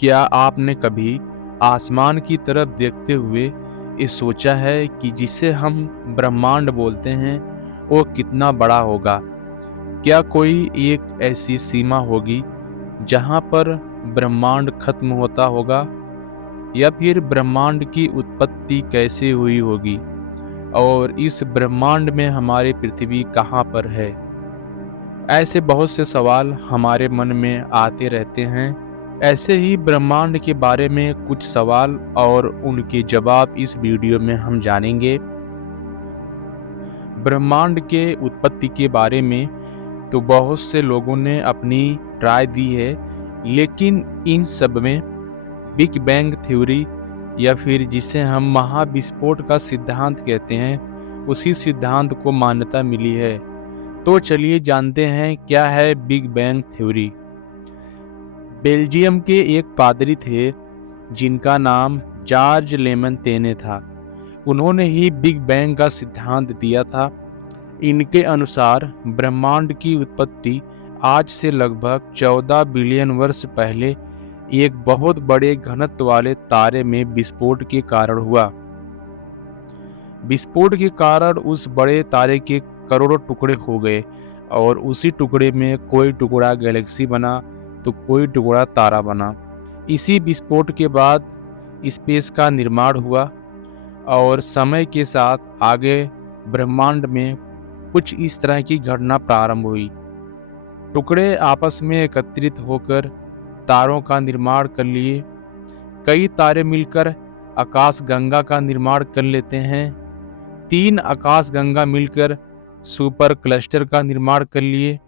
क्या आपने कभी आसमान की तरफ देखते हुए ये सोचा है कि जिसे हम ब्रह्मांड बोलते हैं वो कितना बड़ा होगा? क्या कोई एक ऐसी सीमा होगी जहाँ पर ब्रह्मांड खत्म होता होगा, या फिर ब्रह्मांड की उत्पत्ति कैसे हुई होगी और इस ब्रह्मांड में हमारी पृथ्वी कहाँ पर है? ऐसे बहुत से सवाल हमारे मन में आते रहते हैं। ऐसे ही ब्रह्मांड के बारे में कुछ सवाल और उनके जवाब इस वीडियो में हम जानेंगे। ब्रह्मांड के उत्पत्ति के बारे में तो बहुत से लोगों ने अपनी राय दी है, लेकिन इन सब में बिग बैंग थ्योरी या फिर जिसे हम महाविस्फोट का सिद्धांत कहते हैं, उसी सिद्धांत को मान्यता मिली है। तो चलिए जानते हैं क्या है बिग बैंग थ्योरी। बेल्जियम के एक पादरी थे जिनका नाम जॉर्ज लेमनतेने था। उन्होंने ही बिग बैंग का सिद्धांत दिया था। इनके अनुसार ब्रह्मांड की उत्पत्ति आज से लगभग 14 बिलियन वर्ष पहले एक बहुत बड़े घनत्व वाले तारे में विस्फोट के कारण हुआ। विस्फोट के कारण उस बड़े तारे के करोड़ों टुकड़े हो गए और उसी टुकड़े में कोई टुकड़ा गैलेक्सी बना तो कोई टुकड़ा तारा बना। इसी विस्फोट के बाद स्पेस का निर्माण हुआ और समय के साथ आगे ब्रह्मांड में कुछ इस तरह की घटना प्रारंभ हुई। टुकड़े आपस में एकत्रित होकर तारों का निर्माण कर लिए। कई तारे मिलकर आकाश गंगा का निर्माण कर लेते हैं। 3 आकाश गंगा मिलकर सुपर क्लस्टर का निर्माण कर लिए।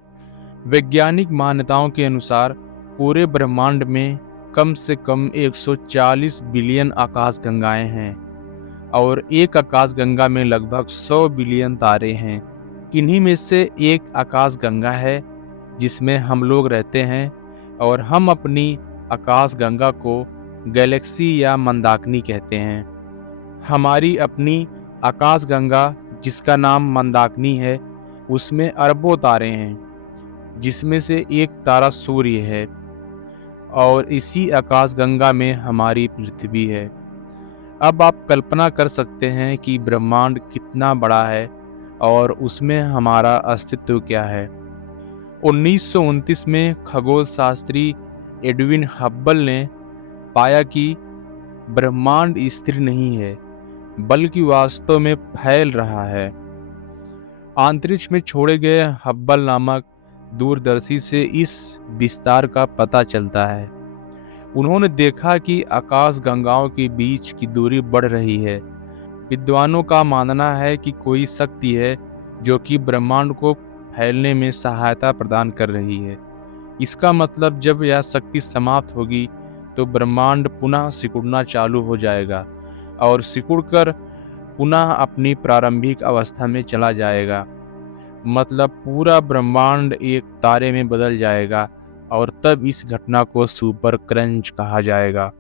वैज्ञानिक मान्यताओं के अनुसार पूरे ब्रह्मांड में कम से कम 140 बिलियन आकाश गंगाएं हैं और एक आकाश गंगा में लगभग 100 बिलियन तारे हैं। इन्हीं में से एक आकाश गंगा है जिसमें हम लोग रहते हैं और हम अपनी आकाश गंगा को गैलेक्सी या मंदाकिनी कहते हैं। हमारी अपनी आकाश गंगा जिसका नाम मंदाकिनी है, उसमें अरबों तारे हैं, जिसमें से एक तारा सूर्य है और इसी आकाश गंगा में हमारी पृथ्वी है। अब आप कल्पना कर सकते हैं कि ब्रह्मांड कितना बड़ा है और उसमें हमारा अस्तित्व क्या है। 1929 में खगोल शास्त्री एडविन हब्बल ने पाया कि ब्रह्मांड स्थिर नहीं है बल्कि वास्तव में फैल रहा है। अंतरिक्ष में छोड़े गए हब्बल नामक दूरदर्शी से इस विस्तार का पता चलता है। उन्होंने देखा कि आकाश गंगाओं के बीच की दूरी बढ़ रही है। विद्वानों का मानना है कि कोई शक्ति है जो कि ब्रह्मांड को फैलने में सहायता प्रदान कर रही है। इसका मतलब जब यह शक्ति समाप्त होगी तो ब्रह्मांड पुनः सिकुड़ना चालू हो जाएगा और सिकुड़कर पुनः अपनी प्रारंभिक अवस्था में चला जाएगा। मतलब पूरा ब्रह्मांड एक तारे में बदल जाएगा और तब इस घटना को सुपर क्रंच कहा जाएगा।